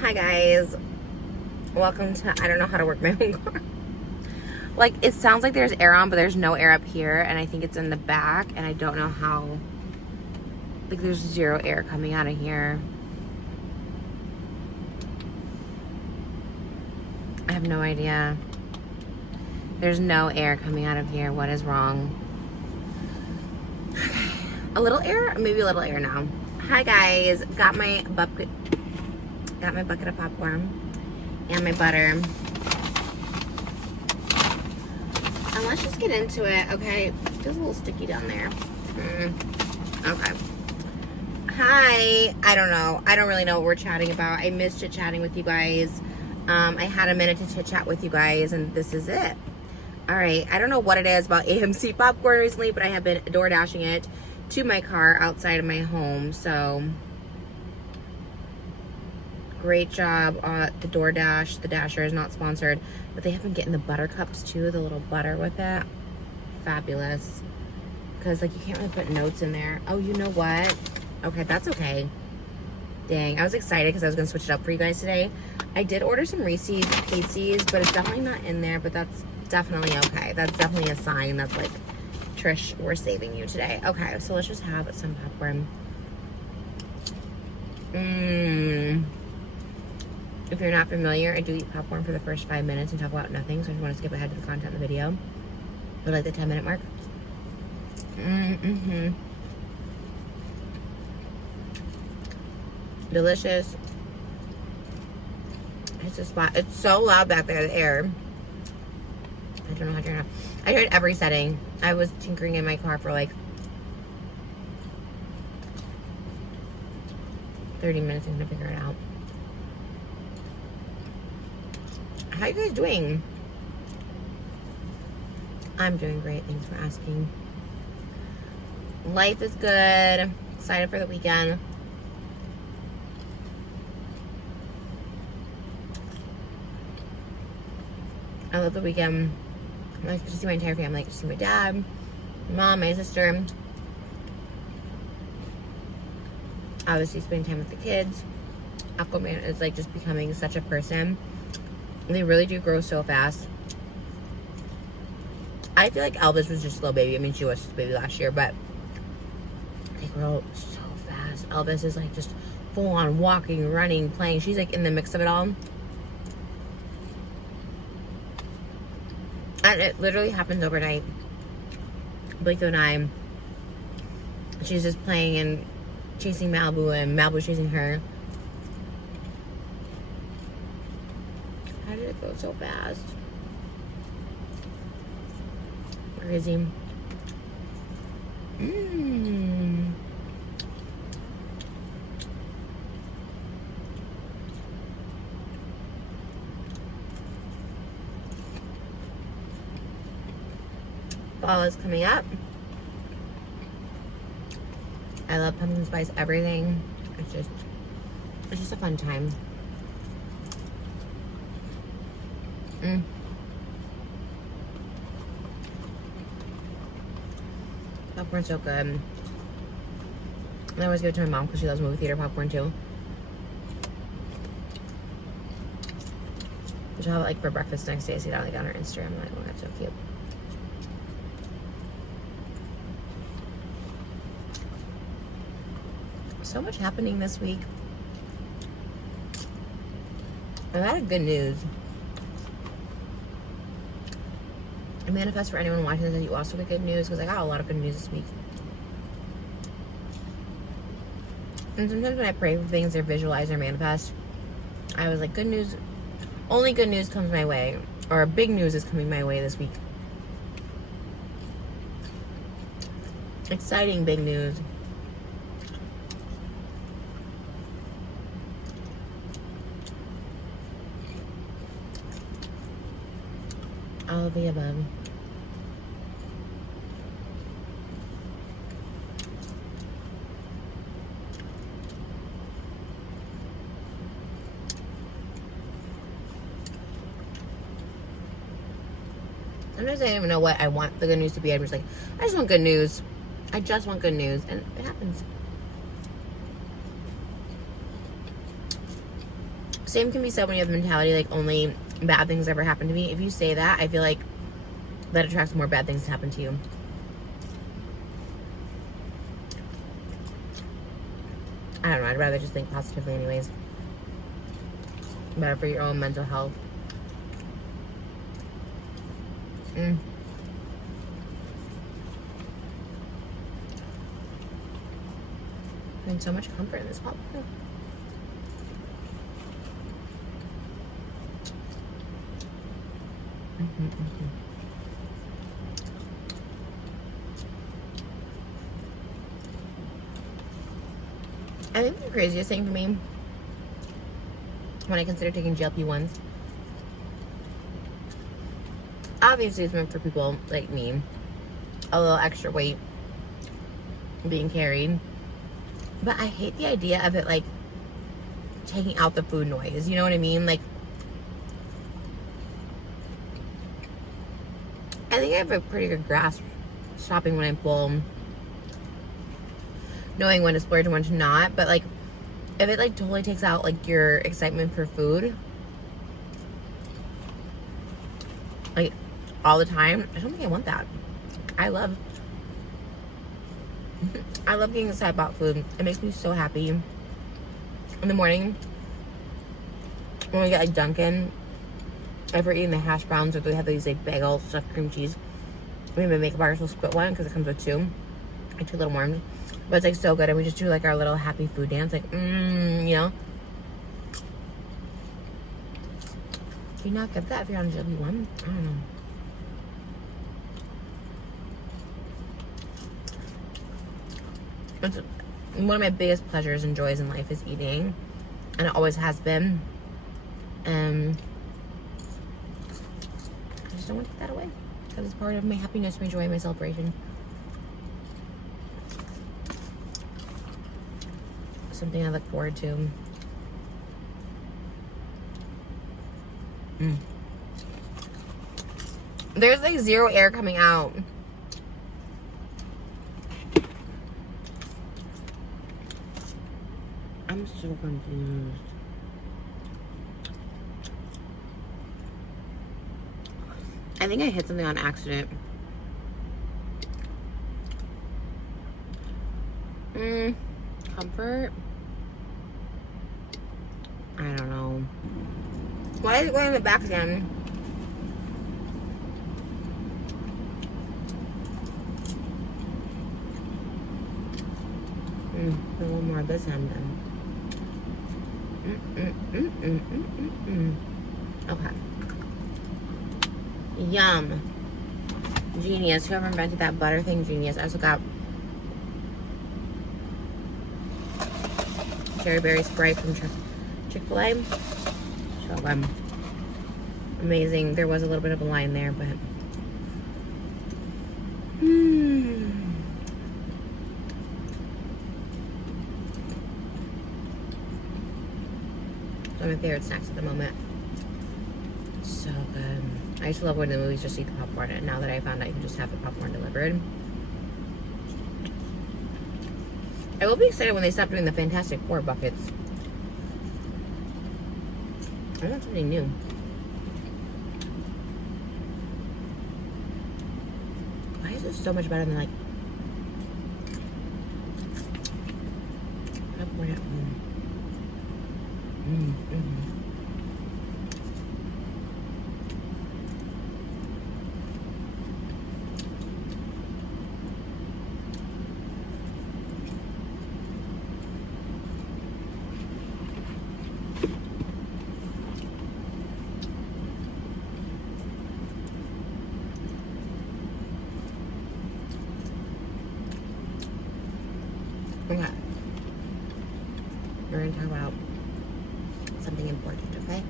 Hi guys, welcome to, I don't know how to work my own car. Like, it sounds like there's air on, but there's no air up here, and I think it's in the back, and I don't know how, like, there's zero air coming out of here. I have no idea. There's no air coming out of here. What is wrong? A little air? Maybe a little air now. Hi guys, got my bucket of popcorn and my butter. And let's just get into it, okay? It feels a little sticky down there. Okay. Hi. I don't know. I don't really know what we're chatting about. I missed chit-chatting with you guys. I had a minute to chit-chat with you guys, and this is it. All right. I don't know what it is about AMC popcorn recently, but I have been door dashing it to my car outside of my home. So great job on the DoorDash. The Dasher is not sponsored, but they have been getting the butter cups too, the little butter with it. Fabulous. Because like you can't really put notes in there. Oh, you know what? Okay, that's okay. Dang, I was excited because I was going to switch it up for you guys today. I did order some Reese's Pieces, but it's definitely not in there, but that's definitely okay. That's definitely a sign that's like, Trish, we're saving you today. Okay, so let's just have some popcorn. If you're not familiar, I do eat popcorn for the first 5 minutes and talk about nothing, so I just want to skip ahead to the content of the video. But like the 10-minute mark. Delicious. It's a spot. It's so loud back there, the air. I don't know how to turn it off. I tried every setting. I was tinkering in my car for like 30 minutes and gonna figure it out. How you guys doing? I'm doing great. Thanks for asking. Life is good. Excited for the weekend. I love the weekend. I like to see my entire family. I like to see my dad, my mom, my sister. Obviously, spending time with the kids. Aquaman is like just becoming such a person. They really do grow so fast. I feel like Elvis was just a little baby. I mean, she was just a baby last year, but they grow so fast. Elvis is like just full on walking, running, playing. She's like in the mix of it all. And it literally happens overnight. Blake and I, she's just playing and chasing Malibu, and Malibu chasing her. How did it go so fast? Crazy. Fall is coming up. I love pumpkin spice everything. It's just a fun time. Popcorn's so good. And I always give it to my mom because she loves movie theater popcorn too. She'll have it like for breakfast next day. I see that like on her Instagram. I'm like, oh, that's so cute. So much happening this week. I've had good news. I manifest for anyone watching this that you also get good news, because I got a lot of good news this week. And sometimes when I pray for things or visualize or manifest, I was like, good news, only good news comes my way, or big news is coming my way this week. Exciting big news. All of the above. Sometimes I don't even know what I want the good news to be. I'm just like, I just want good news. I just want good news. And it happens. Same can be said when you have the mentality like only bad things ever happen to me. If you say that, I feel like that attracts more bad things to happen to you. I don't know, I'd rather just think positively anyways. Better for your own mental health. And so much comfort in this popcorn. I think the craziest thing for me when I consider taking GLP-1s, obviously it's meant for people like me, a little extra weight being carried, but I hate the idea of it like taking out the food noise, you know what I mean? Like, I think I have a pretty good grasp stopping when I'm full, knowing when to splurge and when to not, but like if it like totally takes out like your excitement for food like all the time, I don't think I want that. I love getting excited about food. It makes me so happy. In the morning when we get like Dunkin', if we're eating the hash browns or they have these like bagels, stuffed cream cheese, we even make a bar, so we'll split one because it comes with two little worms. But it's like so good, and we just do like our little happy food dance, like you know. Do you not get that if you're on GLP-1? I don't know. It's one of my biggest pleasures and joys in life is eating, and it always has been. I just don't want to take that away because it's part of my happiness, my joy, my celebration. Something I look forward to. There's like zero air coming out. I'm so confused. I think I hit something on accident. Comfort. I don't know. Why is it going in the back again? A little more of this end then. Okay. Yum. Genius. Whoever invented that butter thing, genius. I also got cherry berry Sprite from Chick-fil-A. So amazing. There was a little bit of a line there, but one of my favorite snacks at the moment. So good. I used to love going to the movies just to eat the popcorn, and now that I found out you can just have the popcorn delivered. I will be excited when they stop doing the Fantastic Four buckets. I want something new. Why is this so much better than like popcorn at home? Okay. We're going to talk about something important, okay?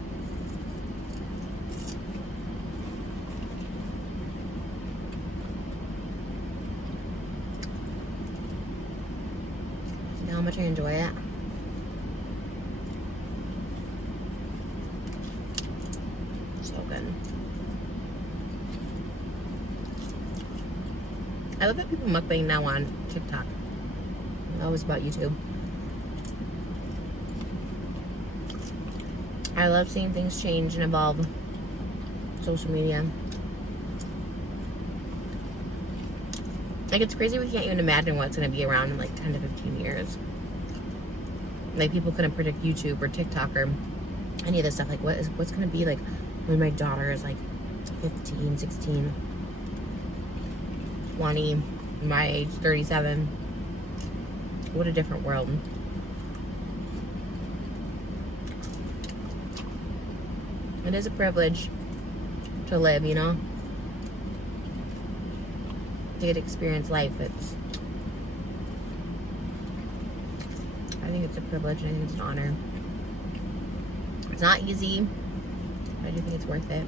See how much I enjoy it? So good. I love that people mukbang now on TikTok. That was about YouTube. I love seeing things change and evolve. Social media. Like, it's crazy we can't even imagine what's going to be around in like 10 to 15 years. Like, people couldn't predict YouTube or TikTok or any of this stuff. Like, what's going to be like when my daughter is like 15, 16, 20, my age, 37. What a different world. It is a privilege to live, you know? To get to experience life. I think it's a privilege. I think it's an honor. It's not easy, but I do think it's worth it.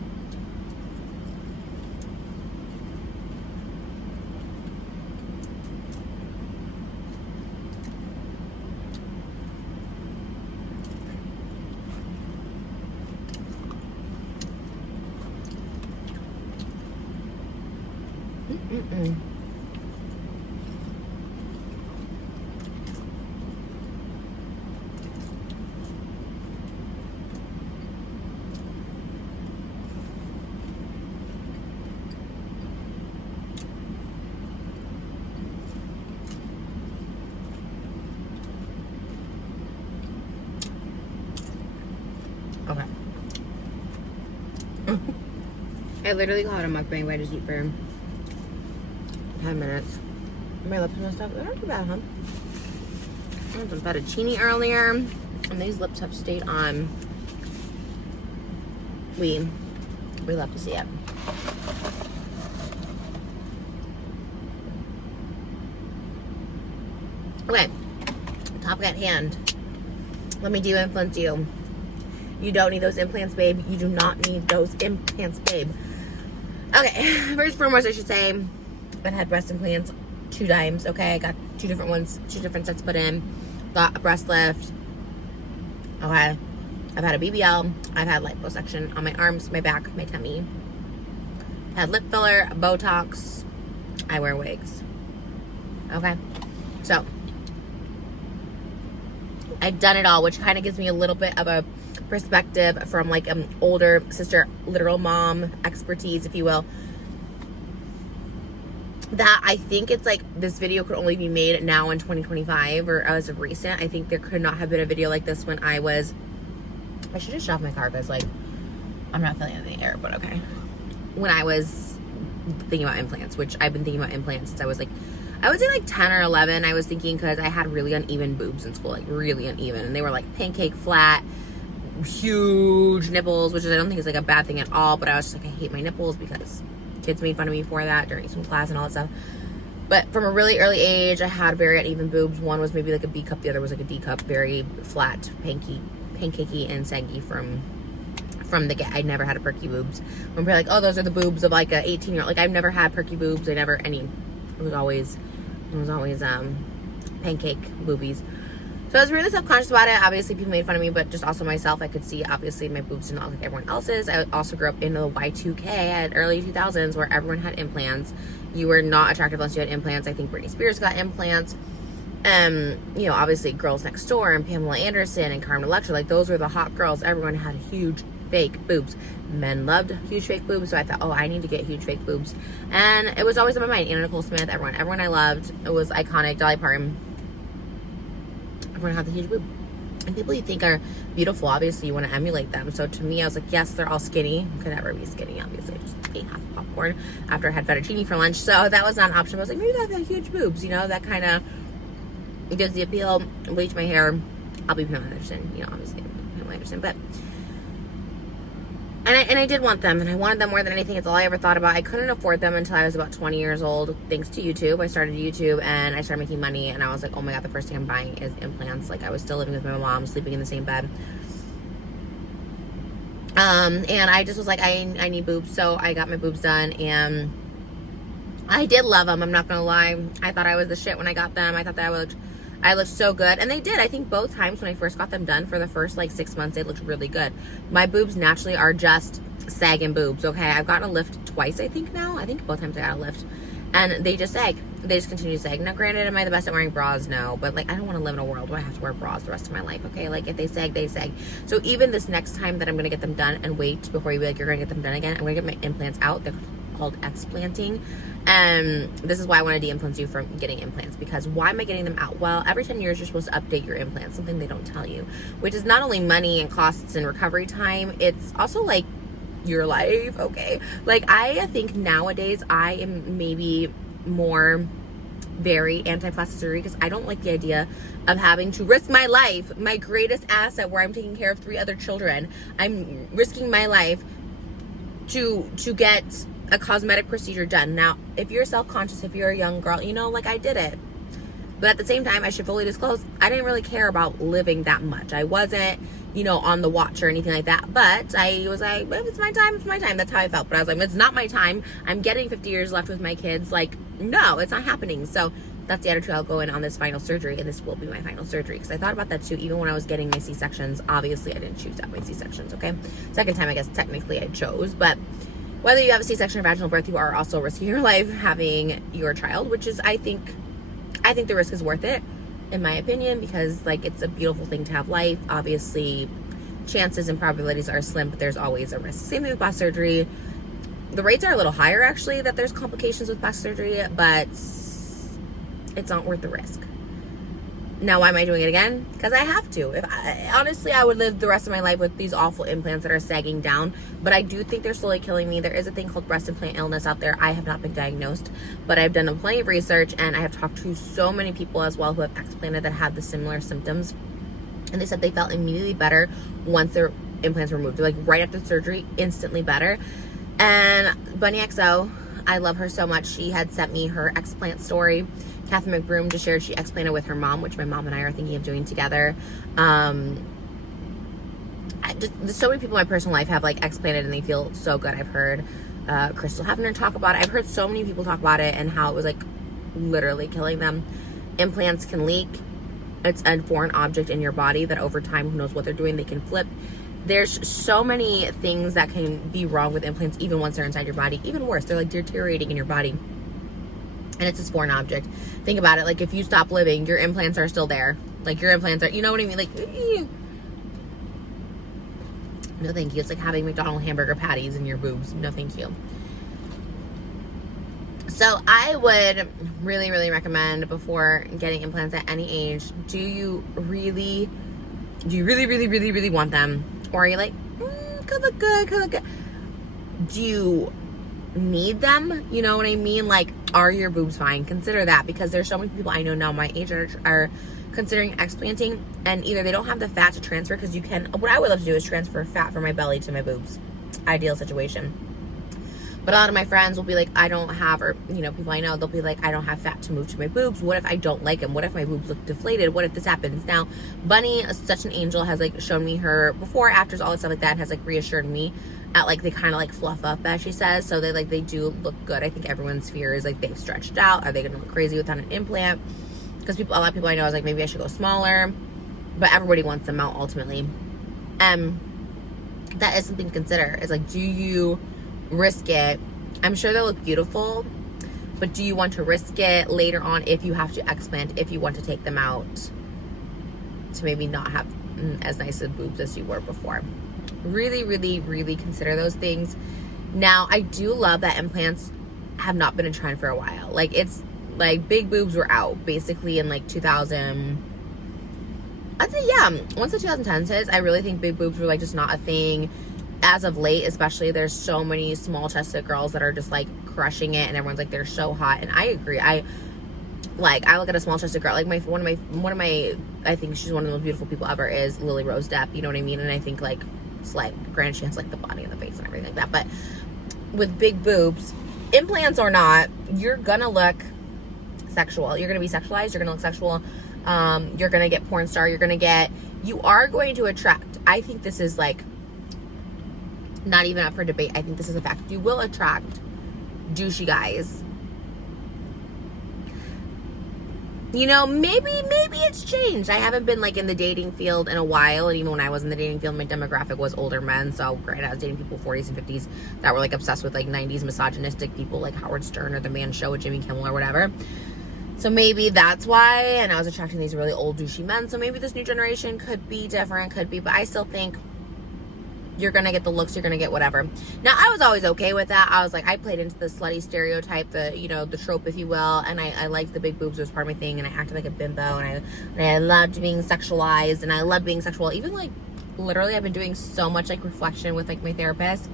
Okay. I literally call it a mukbang, but I just eat for 10 minutes. My lips are messed up. They're not too bad, huh? I had some fettuccine earlier, and these lips have stayed on. We love to see it. Okay, topic at hand. Let me de-influence you. You don't need those implants, babe. You do not need those implants, babe. Okay, first and foremost, I should say, I've had breast implants 2 times, okay? I got 2 different ones, 2 different sets put in. Got a breast lift. Okay. I've had a BBL. I've had liposuction on my arms, my back, my tummy. Had lip filler, Botox. I wear wigs. Okay? So, I've done it all, which kind of gives me a little bit of a perspective from like an older sister, literal mom expertise, if you will. That I think it's like this video could only be made now in 2025 or as of recent. I think there could not have been a video like this when I should have shut off my car because like I'm not feeling it in the air, but okay. When I was thinking about implants, which I've been thinking about implants since I was like, I would say like 10 or 11. I was thinking because I had really uneven boobs in school, like really uneven, and they were like pancake flat, huge nipples, which I don't think is like a bad thing at all, but I was just like, I hate my nipples because kids made fun of me for that during swim class and all that stuff. But from a really early age, I had very uneven boobs. One was maybe like a B cup, the other was like a D cup, very flat, pancakey and saggy from the get. I never had a perky boobs. When people are like, oh, those are the boobs of like a 18-year-old. Like I've never had perky boobs. It was always pancake boobies. So I was really self-conscious about it. Obviously, people made fun of me, but just also myself, I could see, obviously, my boobs did not look like everyone else's. I also grew up in the Y2K at early 2000s where everyone had implants. You were not attractive unless you had implants. I think Britney Spears got implants. You know, obviously, Girls Next Door and Pamela Anderson and Carmen Electra, like, those were the hot girls. Everyone had huge fake boobs. Men loved huge fake boobs, so I thought, oh, I need to get huge fake boobs. And it was always on my mind. Anna Nicole Smith, everyone I loved. It was iconic. Dolly Parton. Everyone had the huge boob. And people you think are beautiful, obviously you want to emulate them. So to me, I was like, yes, they're all skinny. Could never be skinny, obviously. I just ate half the popcorn after I had fettuccine for lunch. So that was not an option. I was like, maybe they have huge boobs, you know, that kind of gives the appeal. Bleach my hair. I'll be Pamela Anderson, you know, obviously Pamela Anderson. But and I did want them, and I wanted them more than anything. It's all I ever thought about. I couldn't afford them until I was about 20 years old, thanks to YouTube. I started YouTube, and I started making money, and I was like, oh my God, the first thing I'm buying is implants. Like, I was still living with my mom, sleeping in the same bed. And I just was like, I need boobs, so I got my boobs done, and I did love them. I'm not gonna lie. I thought I was the shit when I got them. I thought that I looked so good, and they did. I think both times when I first got them done, for the first like 6 months, they looked really good. My boobs naturally are just sagging boobs, okay? I've gotten a lift twice, I think now. I think both times I got a lift. and they just sag. They just continue to sag. Now, granted, am I the best at wearing bras? No, but like, I don't want to live in a world where I have to wear bras the rest of my life, okay? Like, if they sag, they sag. So even this next time that I'm going to get them done, and wait before you be like, you're going to get them done again, I'm going to get my implants out. They're called explanting. And this is why I want to de-influence you from getting implants, because why am I getting them out? Well, every 10 years, you're supposed to update your implants, something they don't tell you, which is not only money and costs and recovery time, it's also like your life, okay? Like, I think nowadays I am maybe more very anti-plastic surgery because I don't like the idea of having to risk my life, my greatest asset, where I'm taking care of 3 other children. I'm risking my life to get a cosmetic procedure done. Now, if you're self-conscious, if you're a young girl, you know, like, I did it. But at the same time, I should fully disclose, I didn't really care about living that much. I wasn't, you know, on the watch or anything like that. But I was like, if it's my time, it's my time. That's how I felt. But I was like, it's not my time. I'm getting 50 years left with my kids. Like, no, it's not happening. So that's the attitude I'll go in on this final surgery. And this will be my final surgery. Because I thought about that too, even when I was getting my C-sections. Obviously, I didn't choose to have my C-sections, okay? Second time, I guess, technically I chose. But whether you have a C-section or vaginal birth, you are also risking your life having your child, which is, I think the risk is worth it, in my opinion, because, like, it's a beautiful thing to have life. Obviously, chances and probabilities are slim, but there's always a risk. Same thing with plastic surgery. The rates are a little higher, actually, that there's complications with plastic surgery, but it's not worth the risk. Now, why am I doing it again? Because I have to. Honestly, I would live the rest of my life with these awful implants that are sagging down, but I do think they're slowly killing me. There is a thing called breast implant illness out there. I have not been diagnosed, but I've done plenty of research, and I have talked to so many people as well who have explanted that had the similar symptoms, and they said they felt immediately better once their implants were removed. They're like, right after surgery, instantly better. And Bunny XO, I love her so much. She had sent me her explant story. Catherine McBroom just shared she explanted with her mom, which my mom and I are thinking of doing together. So many people in my personal life have, like, explanted and they feel so good. I've heard Crystal Hefner talk about it. I've heard so many people talk about it and how it was, like, literally killing them. Implants can leak. It's a foreign object in your body that over time, who knows what they're doing, they can flip. There's so many things that can be wrong with implants, even once they're inside your body. Even worse, they're, like, deteriorating in your body. And it's this foreign object. Think about it. Like, if you stop living, your implants are still there. Like, your implants are, you know what I mean? Like, no thank you. It's like having McDonald's hamburger patties in your boobs. No thank you. So I would really, really recommend, before getting implants at any age, do you really want them? Or are you like, could look good. Do you need them? You know what I mean? Like, are your boobs fine? Consider that, because there's so many people I know now my age are considering explanting, and either they don't have the fat to transfer, because you can, what I would love to do is transfer fat from my belly to my boobs. Ideal situation. But a lot of my friends will be like, I don't have, or, you know, people I know, they'll be like, I don't have fat to move to my boobs. What if I don't like them? What if my boobs look deflated? What if this happens? Now, Bunny, such an angel, has, like, shown me her before, afters, all that stuff like that, and has, like, reassured me at, like, they kind of, like, fluff up, as she says. So they, like, they do look good. I think everyone's fear is, like, they've stretched out. Are they going to look crazy without an implant? Because a lot of people I know is like, maybe I should go smaller. But everybody wants them out ultimately. That is something to consider. It's like, do you risk it? I'm sure they'll look beautiful, but do you want to risk it later on if you have to explant, if you want to take them out, to maybe not have as nice of boobs as you were before? Really, really, really consider those things. Now, I do love that implants have not been a trend for a while. Like, it's like big boobs were out basically in like 2000. I'd say, yeah, once the 2010s hits, I really think big boobs were like just not a thing. As of late, especially, there's so many small-chested girls that are just like crushing it, and everyone's like, they're so hot. And I agree. I look at a small-chested girl, like one of my I think she's one of the most beautiful people ever is Lily Rose Depp, you know what I mean? And I think, like, granted, she has like the body and the face and everything like that, but with big boobs, implants or not, you're gonna look sexual. You're gonna be sexualized. You're gonna look sexual. You're gonna get porn star. You are going to attract. I think this is like not even up for debate. I think this is a fact. You will attract douchey guys. you know, maybe it's changed. I haven't been like in the dating field in a while, and even when I was in the dating field, my demographic was older men. So granted, I was dating people 40s and 50s that were like obsessed with like 90s misogynistic people like Howard Stern or The Man Show with Jimmy Kimmel or whatever. So maybe that's why, and I was attracting these really old douchey men. So maybe this new generation could be different, but I still think you're gonna get the looks, you're gonna get whatever. Now, I was always okay with that. I was like, I played into the slutty stereotype, the, you know, the trope, if you will, and I liked the big boobs. It was part of my thing, and I acted like a bimbo, and I loved being sexualized, and I loved being sexual. Even like, literally, I've been doing so much like reflection with like my therapist.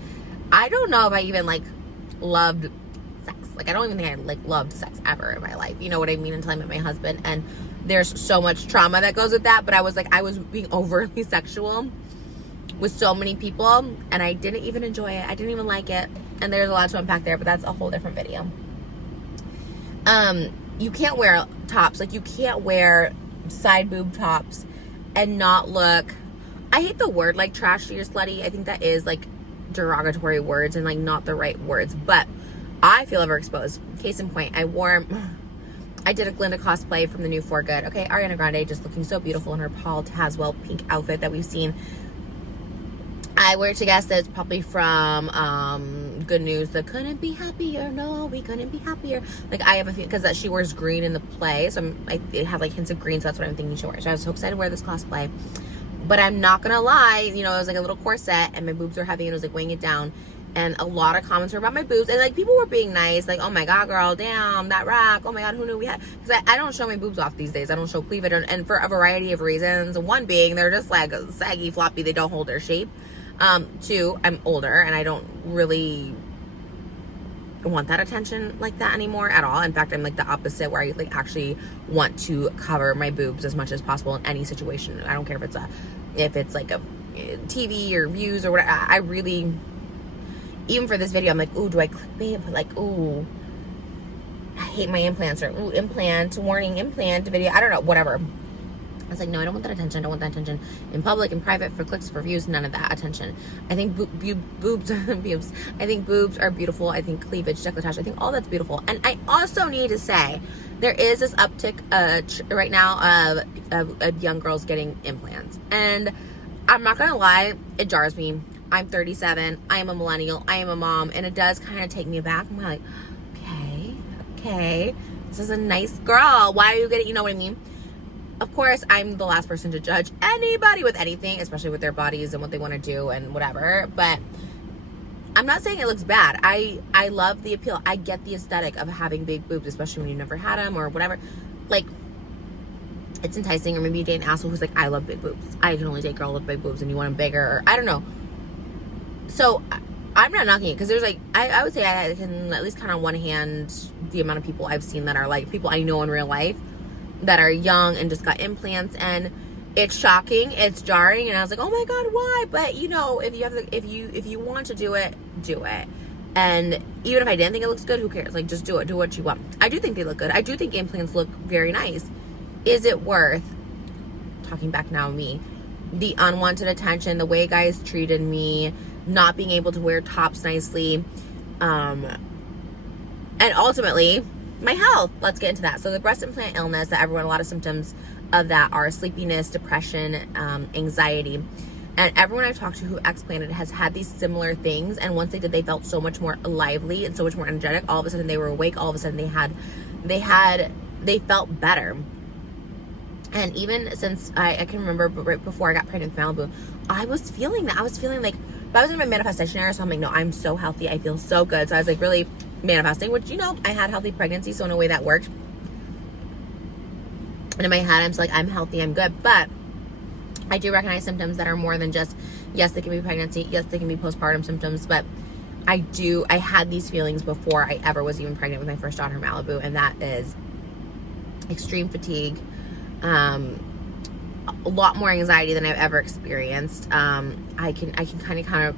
I don't know if I even like loved sex. Like, I don't even think I like loved sex ever in my life. You know what I mean? Until I met my husband, and there's so much trauma that goes with that. But I was like, I was being overly sexual with so many people, and I didn't even enjoy it. I didn't even like it, and there's a lot to unpack there, but that's a whole different video. You can't wear tops, like you can't wear side boob tops and not look, I hate the word like trashy or slutty. I think that is like derogatory words and like not the right words, but I feel overexposed. Case in point, I did a Glinda cosplay from the new For Good. Okay, Ariana Grande just looking so beautiful in her Paul Tazwell pink outfit that we've seen. I were to guess that it's probably from Good News, the couldn't be happier, no, we couldn't be happier. Like, I have a feeling, because that she wears green in the play, so it have like hints of green, so that's what I'm thinking she wears. So I was so excited to wear this cosplay. But I'm not gonna lie, you know, it was like a little corset, and my boobs were heavy, and it was like weighing it down. And a lot of comments were about my boobs, and like people were being nice, like, oh my god, girl, damn, that rack, oh my god, who knew we had, because I don't show my boobs off these days. I don't show cleavage, and for a variety of reasons. One being they're just like saggy, floppy, they don't hold their shape. Two, I'm older, and I don't really want that attention like that anymore at all. In fact, I'm like the opposite, where I like actually want to cover my boobs as much as possible in any situation. I don't care if it's like a TV or views or whatever. I really, even for this video, I'm like, ooh, do I clickbait? But like, ooh, I hate my implants, or ooh, implant, warning, implant video. I don't know, whatever. I was like, no, I don't want that attention. I don't want that attention in public, in private, for clicks, for views, none of that attention. I think boobs, I think boobs are beautiful. I think cleavage, décolletage, I think all that's beautiful. And I also need to say, there is this uptick right now of young girls getting implants. And I'm not going to lie, it jars me. I'm 37. I am a millennial. I am a mom. And it does kind of take me aback. I'm like, okay, this is a nice girl. Why are you getting, you know what I mean? Of course, I'm the last person to judge anybody with anything, especially with their bodies and what they want to do and whatever. But I'm not saying it looks bad. I love the appeal. I get the aesthetic of having big boobs, especially when you've never had them or whatever. Like, it's enticing. Or maybe you date an asshole who's like, I love big boobs. I can only date girls with big boobs, and you want them bigger. Or I don't know. So I'm not knocking it, because there's like, I would say I can at least count on one hand the amount of people I've seen that are like people I know in real life that are young and just got implants, and it's shocking, it's jarring, and I was like, oh my god, why? But you know, if you want to do it, do it. And even if I didn't think it looks good, who cares? Like, just do it, do what you want. I do think they look good. I do think implants look very nice. Is it worth, talking back now, me, the unwanted attention, the way guys treated me, not being able to wear tops nicely, and ultimately my health? Let's get into that. So the breast implant illness, that everyone, a lot of symptoms of that are sleepiness, depression, anxiety. And everyone I've talked to who explanted has had these similar things. And once they did, they felt so much more lively and so much more energetic. All of a sudden they were awake. All of a sudden they felt better. And even since I can remember right before I got pregnant with Malibu, I was feeling that. I was feeling like, but I was in my manifestation era, so I'm like, no, I'm so healthy. I feel so good. So I was like really manifesting, which, you know, I had healthy pregnancy, so in a way that worked. And in my head, I'm just like, I'm healthy, I'm good. But I do recognize symptoms that are more than just, yes, they can be pregnancy, yes, they can be postpartum symptoms, but I had these feelings before I ever was even pregnant with my first daughter, Malibu, and that is extreme fatigue, a lot more anxiety than I've ever experienced. I can kind of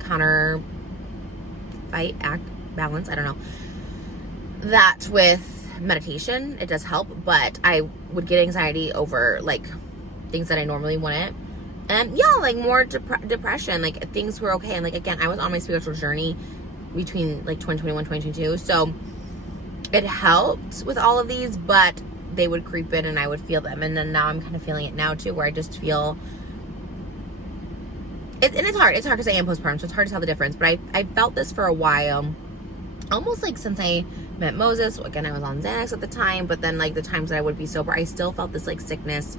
counter fight, act, balance, I don't know, that with meditation. It does help, but I would get anxiety over like things that I normally wouldn't. And yeah, like more depression, like things were okay. And like, again, I was on my spiritual journey between like 2021, 2022. So it helped with all of these, but they would creep in and I would feel them. And then now I'm kind of feeling it now too, where I just feel it. And it's hard because I am postpartum, so it's hard to tell the difference. But I felt this for a while, almost like since I met Moses. Again, I was on Xanax at the time, but then like the times that I would be sober, I still felt this like sickness.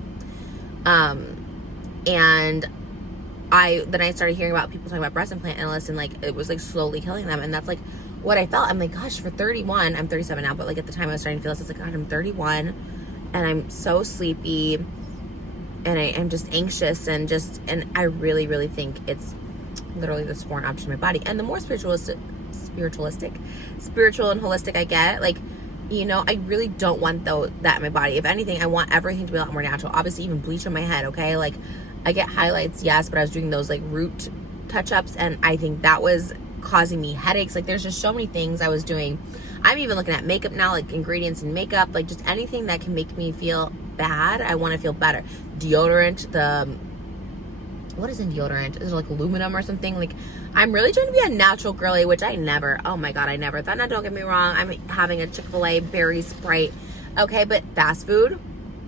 And I started hearing about people talking about breast implant analysts, and like it was like slowly killing them. And that's like what I felt. I'm like, gosh, for 31, I'm 37 now, but like at the time I was starting to feel this. I was like, God, I'm 31 and I'm so sleepy and I'm just anxious and I really, really think it's literally this foreign object in my body. And the more spiritual and holistic I get, like, you know, I really don't want that in my body. If anything, I want everything to be a lot more natural. Obviously, even bleach on my head, okay? Like, I get highlights, yes, but I was doing those like root touch-ups, and I think that was causing me headaches. Like, there's just so many things I was doing. I'm even looking at makeup now, like ingredients in makeup, like just anything that can make me feel bad. I want to feel better. Deodorant, what is in deodorant? Is it like aluminum or something? Like, I'm really trying to be a natural girly, which I never, oh my God, I never thought. Now, don't get me wrong, I'm having a Chick-fil-A berry Sprite, okay, but fast food,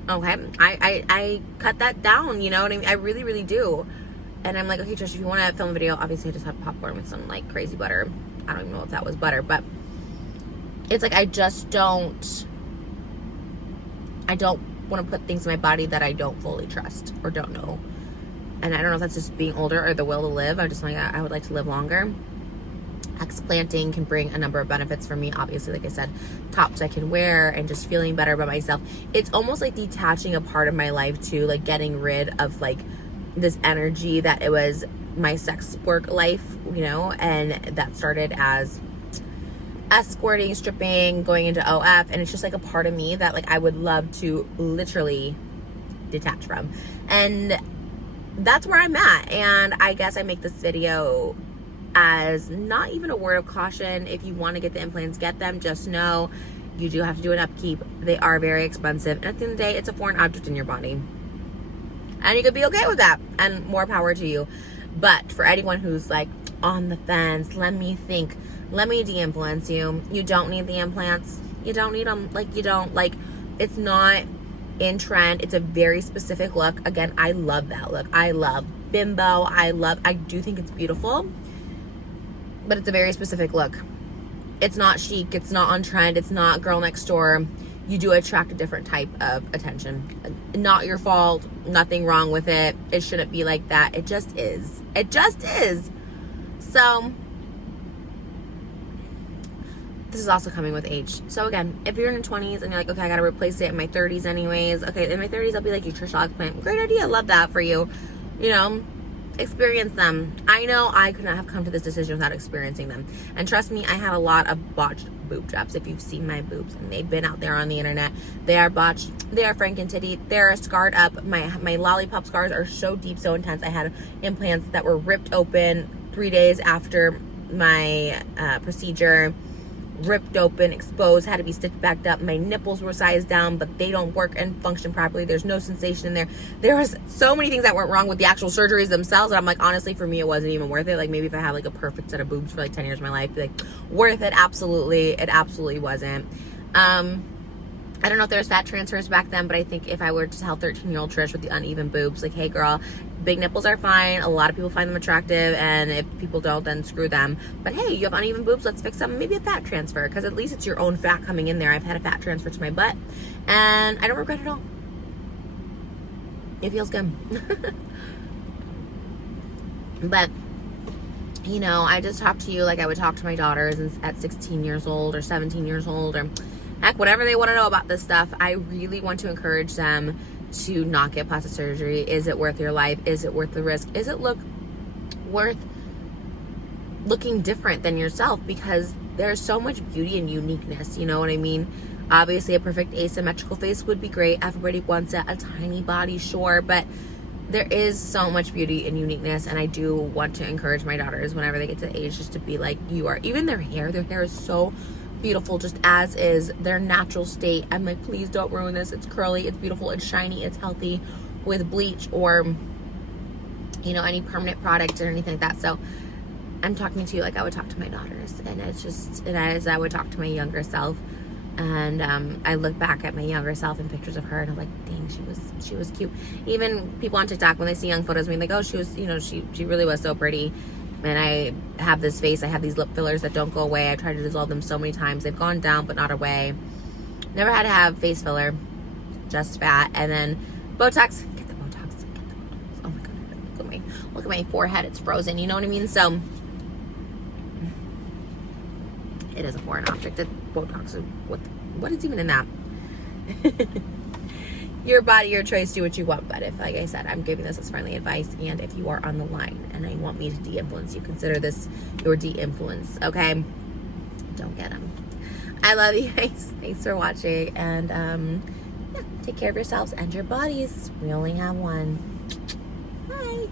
okay, I cut that down, you know what I mean? I really, really do. And I'm like, okay, Trish, if you want to film a video, obviously I just have popcorn with some like crazy butter. I don't even know if that was butter, but it's like, I don't want to put things in my body that I don't fully trust or don't know. And I don't know if that's just being older or the will to live. I just like, I would like to live longer. Explanting can bring a number of benefits for me. Obviously, like I said, tops I can wear and just feeling better about myself. It's almost like detaching a part of my life too, like getting rid of like this energy that it was my sex work life, you know, and that started as escorting, stripping, going into OF, and it's just like a part of me that like I would love to literally detach from. And that's where I'm at. And I guess I make this video as not even a word of caution. If you want to get the implants, get them. Just know you do have to do an upkeep. They are very expensive, and at the end of the day, it's a foreign object in your body, and you could be okay with that, and more power to you. But for anyone who's like on the fence, let me de-influence you. You don't need the implants. You don't need them. Like, you don't, like, it's not in trend. It's a very specific look. Again, I love that look. I love bimbo. I do think it's beautiful, but it's a very specific look. It's not chic. It's not on trend. It's not girl next door. You do attract a different type of attention. Not your fault. Nothing wrong with it. It shouldn't be like that. It just is. It just is. So this is also coming with age. So again, if you're in your 20s and you're like, okay, I gotta replace it in my 30s anyways. Okay, in my 30s, I'll be like, you Trish explant. Great idea. Love that for you. You know, experience them. I know I could not have come to this decision without experiencing them. And trust me, I have a lot of botched boob jobs. If you've seen my boobs, and they've been out there on the internet, they are botched. They are franken-titty. They're scarred up. My lollipop scars are so deep, so intense. I had implants that were ripped open 3 days after my procedure. Ripped open, exposed, had to be stitched back up. My nipples were sized down, but they don't work and function properly. There's no sensation in there. There was so many things that weren't wrong with the actual surgeries themselves, and I'm like, honestly, for me, it wasn't even worth it. Like, maybe if I had like a perfect set of boobs for like 10 years of my life, be like, worth it. Absolutely. It absolutely wasn't. I don't know if there was fat transfers back then, but I think if I were to tell 13-year-old Trish with the uneven boobs, like, hey girl, big nipples are fine. A lot of people find them attractive, and if people don't, then screw them. But hey, you have uneven boobs, let's fix them. Maybe a fat transfer, because at least it's your own fat coming in there. I've had a fat transfer to my butt, and I don't regret it at all. It feels good. But, you know, I just talk to you like I would talk to my daughters at 16 years old or 17 years old, or heck, whatever they want to know about this stuff. I really want to encourage them to not get plastic surgery. Is it worth your life? Is it worth the risk? Is it worth looking different than yourself? Because there's so much beauty and uniqueness, you know what I mean? Obviously, a perfect asymmetrical face would be great. Everybody wants a tiny body, sure, but there is so much beauty and uniqueness, and I do want to encourage my daughters whenever they get to the age just to be like you are. Even their hair is so beautiful just as is, their natural state. I'm like, please don't ruin this. It's curly, it's beautiful, it's shiny, it's healthy with bleach or, you know, any permanent product or anything like that. So I'm talking to you like I would talk to my daughters, and it's just, and as I would talk to my younger self. And I look back at my younger self and pictures of her, and I'm like, dang, she was cute. Even people on TikTok, when they see young photos of me, like, oh, she was, you know, she really was so pretty. And I have this face, I have these lip fillers that don't go away. I tried to dissolve them so many times. They've gone down, but not away. Never had to have face filler, just fat. And then Botox. Get the Botox. Get the Botox. Oh my God. Look at my forehead. It's frozen. You know what I mean? So it is a foreign object. The Botox. What is even in that? Your body, your choice, do what you want. But if, like I said, I'm giving this as friendly advice, and if you are on the line and I want me to de-influence you, consider this your de-influence, okay? Don't get them. I love you guys. Thanks for watching, and yeah, take care of yourselves and your bodies. We only have one. Bye.